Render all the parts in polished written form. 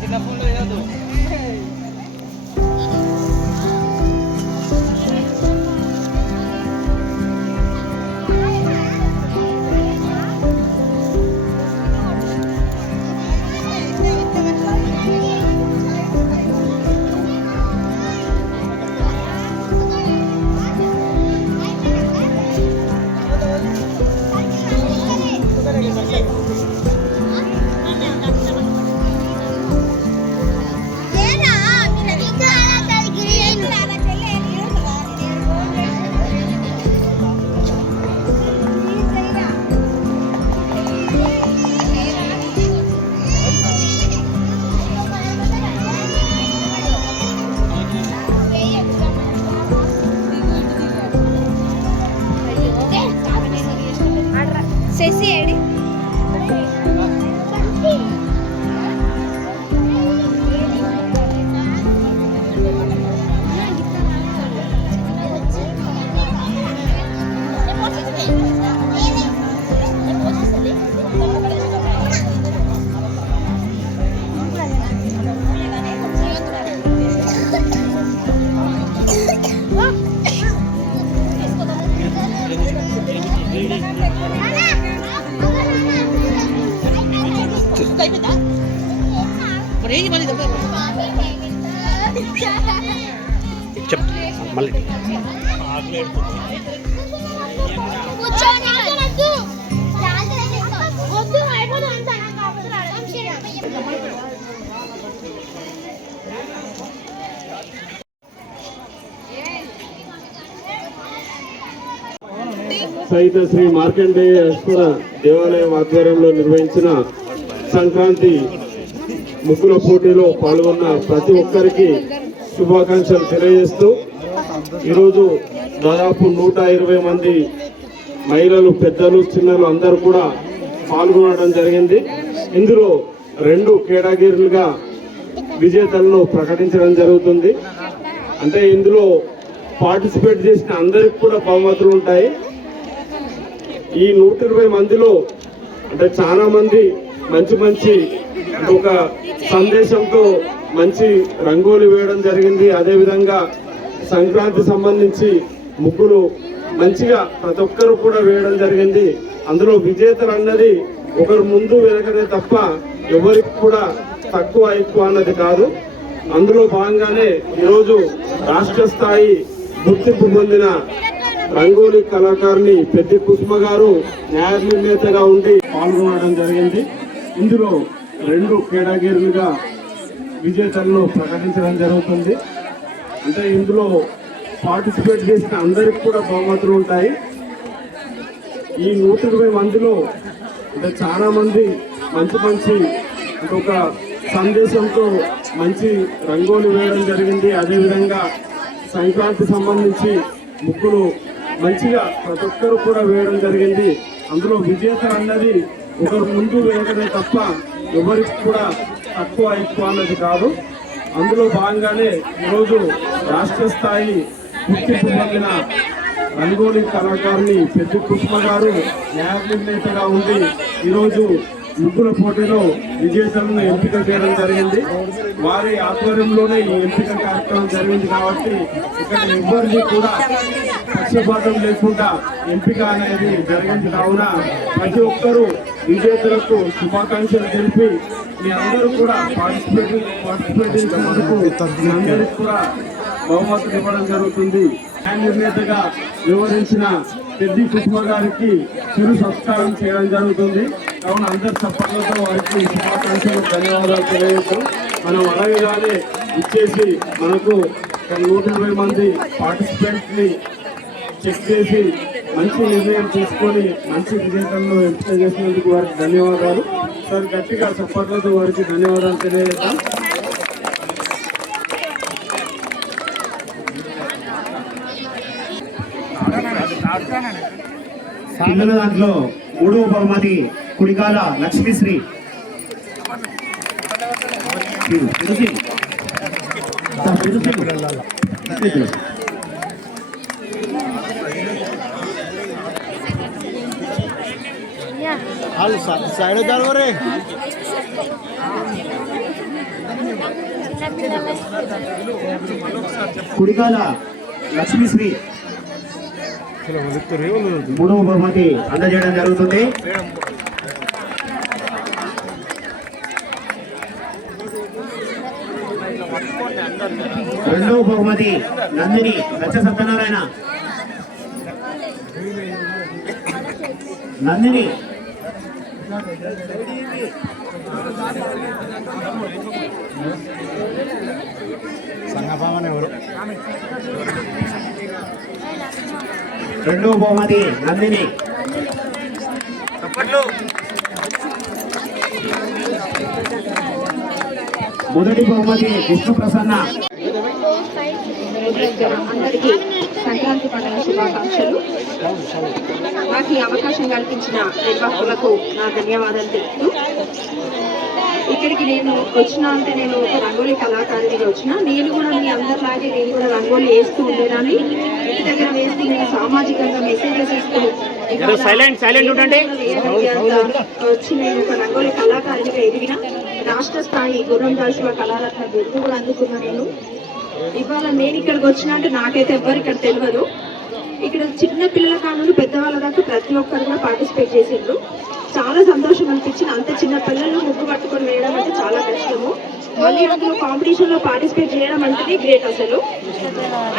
చిన్న ఫోన్లో వేయద్దు. శశి ఏడి మళ్ళీ సహిత శ్రీ మార్కండేయేశ్వర దేవాలయం ఆధ్వర్యంలో నిర్వహించిన సంక్రాంతి ముగ్గుల పోటీలో పాల్గొన్న ప్రతి ఒక్కరికి శుభాకాంక్షలు తెలియజేస్తూ ఈరోజు దాదాపు 120 మంది మహిళలు, పెద్దలు, చిన్నలు అందరూ కూడా పాల్గొనడం జరిగింది. ఇందులో 2 కేటగిరీలుగా విజేతలను ప్రకటించడం జరుగుతుంది. అంటే ఇందులో పార్టిసిపేట్ చేసిన అందరికి కూడా బహుమతులు ఉంటాయి. ఈ 120 మందిలో అంటే చాలా మంది మంచి ఒక సందేశంతో మంచి రంగోలి వేయడం జరిగింది. అదేవిధంగా సంక్రాంతి సంబంధించి ముగ్గులు మంచిగా ప్రతి ఒక్కరు కూడా వేయడం జరిగింది. అందులో విజేతలు అన్నది ఒకరు ముందు వెనకనే తప్ప ఎవరికి కూడా తక్కువ ఎక్కువ అన్నది కాదు. అందులో భాగంగానే ఈరోజు రాష్ట్ర స్థాయి గుర్తింపు పొందిన రంగోలి కళాకారిణి పెద్ది కుసుమ గారు న్యాయ నిర్ణేతగా ఉండి పాల్గొనడం జరిగింది. ఇందులో 2 కేటగిరీలుగా విజేతలను ప్రకటించడం జరుగుతుంది. అంటే ఇందులో పార్టిసిపేట్ చేసిన అందరికి కూడా బహుమతులు ఉంటాయి. ఈ 120 మందిలో అంటే చాలా మంది మంచి ఒక సందేశంతో మంచి రంగోలి వేయడం జరిగింది. అదేవిధంగా సంక్రాంతి సంబంధించి ముగ్గులు మంచిగా ప్రతి ఒక్కరు కూడా వేయడం జరిగింది. అందులో విజేతలు అన్నది ఒకరు ముందు వేయడమే తప్ప ఎవరికి కూడా తక్కువ ఎక్కువ అన్నది కాదు. అందులో భాగంగానే ఈరోజు రాష్ట్ర స్థాయి గుర్తింపు పొందిన రంగోలి కళాకారిణి పెద్ది కుసుమ గారు న్యాయ నిర్ణేతగా ఉండి ఈరోజు ముగ్గుల పోటీలో విజేతలను ఎంపిక చేయడం జరిగింది. వారి ఆధ్వర్యంలోనే ఈ ఎంపిక కార్యక్రమం జరిగింది కాబట్టి ఇక్కడ ఎవ్వరిని కూడా పక్షపాతం లేకుండా ఎంపిక అనేది జరిగింది. కావున ప్రతి ఒక్కరూ విజేతలకు శుభాకాంక్షలు తెలిపి మీ అందరూ కూడా పార్టిసిపేట్ చేసినందుకు మీ అందరికీ కూడా బహుమతులు ఇవ్వడం జరుగుతుంది. న్యాయ నిర్ణేతగా వివరించిన పెద్ది కుసుమ గారికి చిరు సత్కారం చేయడం జరుగుతుంది. కావున అందరి సపోర్ట్లతో వారికి శుభాకాంక్షలు, ధన్యవాదాలు తెలియజేస్తాం. మనం అడగగానే ఇచ్చేసి మనకు 120 మంది పార్టిసిపెంట్స్ ని చెక్ చేసి మంచి నిర్ణయం తీసుకొని మంచి విజేతలను ఎంపిక చేసినందుకు వారికి ధన్యవాదాలు. సార్ గట్టిగా చప్పట్లతో వారికి ధన్యవాదాలు తెలియజేద్దాం. పిల్లల దాంట్లో 3వ బహుమతి కుడికాల లక్ష్మీశ్రీ. కుడికాల లక్ష్మీశ్రీ 3వ బహుమతి అందజేయడం జరుగుతుంది. రెండవ బహుమతి నందిని లచ్చ సత్యనారాయణ. నందిని రెండవ బహుమతి నందిని. మొదటి బహుమతి విష్ణు ప్రసన్న. అందరికీ సంక్రాంతి పండుగ శుభాకాంక్షలు. నాకు ఈ అవకాశం కల్పించిన నిర్వాహకులకు నా ధన్యవాదాలు తెలుపుతూ, ఇక్కడికి నేను వచ్చినా అంటే నేను ఒక రంగోలీ కళాకారిగా వచ్చిన. నేను కూడా మీ అందరిలాగే నేను కూడా రంగోలీ వేస్తూ ఉండేదాన్ని. ఇంటి దగ్గర వేస్తూ నేను సామాజికంగా మెసేజెస్ ఇస్తూ వచ్చి నేను ఒక రంగోలీ కళాకారిగా ఎదిగిన. రాష్ట్ర స్థాయి గుర్రం దాల్చిన కళారత్న బిరుదు కూడా అందుకున్నా నేను. ఇవాళ నేను ఇక్కడికి వచ్చినా అంటే నాకైతే ఎవ్వరు ఇక్కడ తెలియదు. ఇక్కడ చిన్న పిల్లల కానుండి పెద్దవాళ్ళ దాకా ప్రతి ఒక్కరు కూడా పార్టిసిపేట్ చేసిండ్రు. చాలా సంతోషం అనిపించింది. అంత చిన్న పిల్లలు ముగ్గు పట్టుకొని వేయడం అంటే చాలా కష్టము. మళ్ళీ అందులో కాంపిటీషన్ లో పార్టిసిపేట్ చేయడం అంటేనే గ్రేట్ అసలు.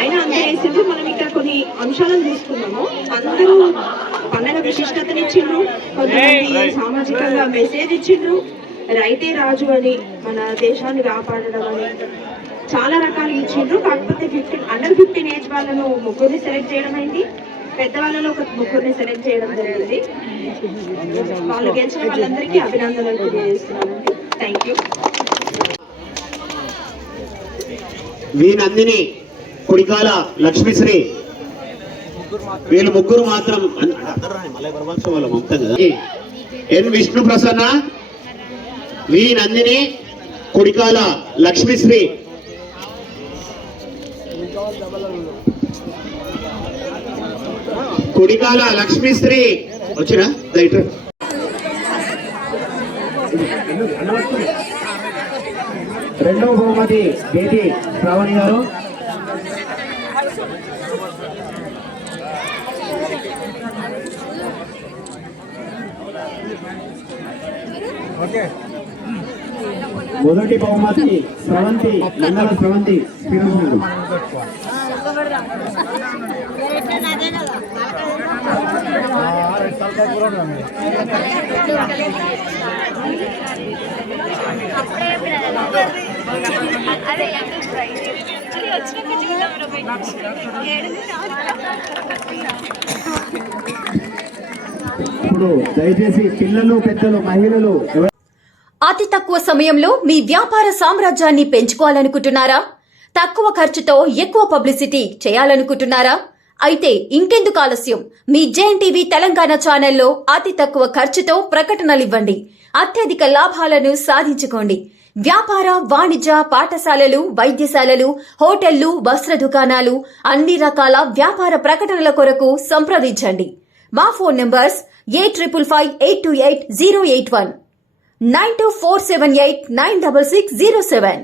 అయినా అందరూ వేసిండ్రు. మనం ఇక్కడ కొన్ని అంశాలను తీసుకున్నాము. అందరూ పండుగ విశిష్టతని ఇచ్చిండ్రు, కొంతమంది సామాజికంగా మెసేజ్ ఇచ్చిండ్రు. రైతే రాజు అని, మన దేశాన్ని కాపాడడం అని చాలా రకాలు ఇచ్చిండ్రు. కాకపోతే అండర్ 15 ఏజ్ వాళ్ళను ముగ్గురిని సెలెక్ట్ చేయడం అయింది. పెద్దవాళ్ళలో ఒక ముగ్గురిని సెలెక్ట్ చేయడం జరిగింది. వాళ్ళు గెలిచిన వాళ్ళందరికీ అభినందనలు తెలియజేస్తున్నానండి. Thank you. V Nandini, Kudikala Lakshmisri, వీళ్ళు ముగ్గురు మాత్రం. ఎన్ విష్ణు ప్రసన్న, వి నందిని, కుడికాల లక్ష్మీశ్రీ. కుడికాల లక్ష్మీశ్రీ వచ్చినా రైటర్. రెండవ బహుమతి బేటి శ్రావణి గారు. మొదటి బహుమతి స్రవంతి, మండల స్రవంతి. ఇప్పుడు దయచేసి పిల్లలు, పెద్దలు, మహిళలు అతి తక్కువ సమయంలో మీ వ్యాపార సామ్రాజ్యాన్ని పెంచుకోవాలనుకుంటున్నారా? తక్కువ ఖర్చుతో ఎక్కువ పబ్లిసిటీ చేయాలనుకుంటున్నారా? అయితే ఇంకెందుకు ఆలస్యం? మీ జేఎన్టీవీ తెలంగాణ ఛానల్లో అతి తక్కువ ఖర్చుతో ప్రకటనలివ్వండి. అత్యధిక లాభాలను సాధించుకోండి. వ్యాపార, వాణిజ్య, పాఠశాలలు, వైద్యశాలలు, హోటళ్లు, వస్త్ర దుకాణాలు, అన్ని రకాల వ్యాపార ప్రకటనల కొరకు సంప్రదించండి. మా ఫోన్ నంబర్స్ 8558288081, 9247896607.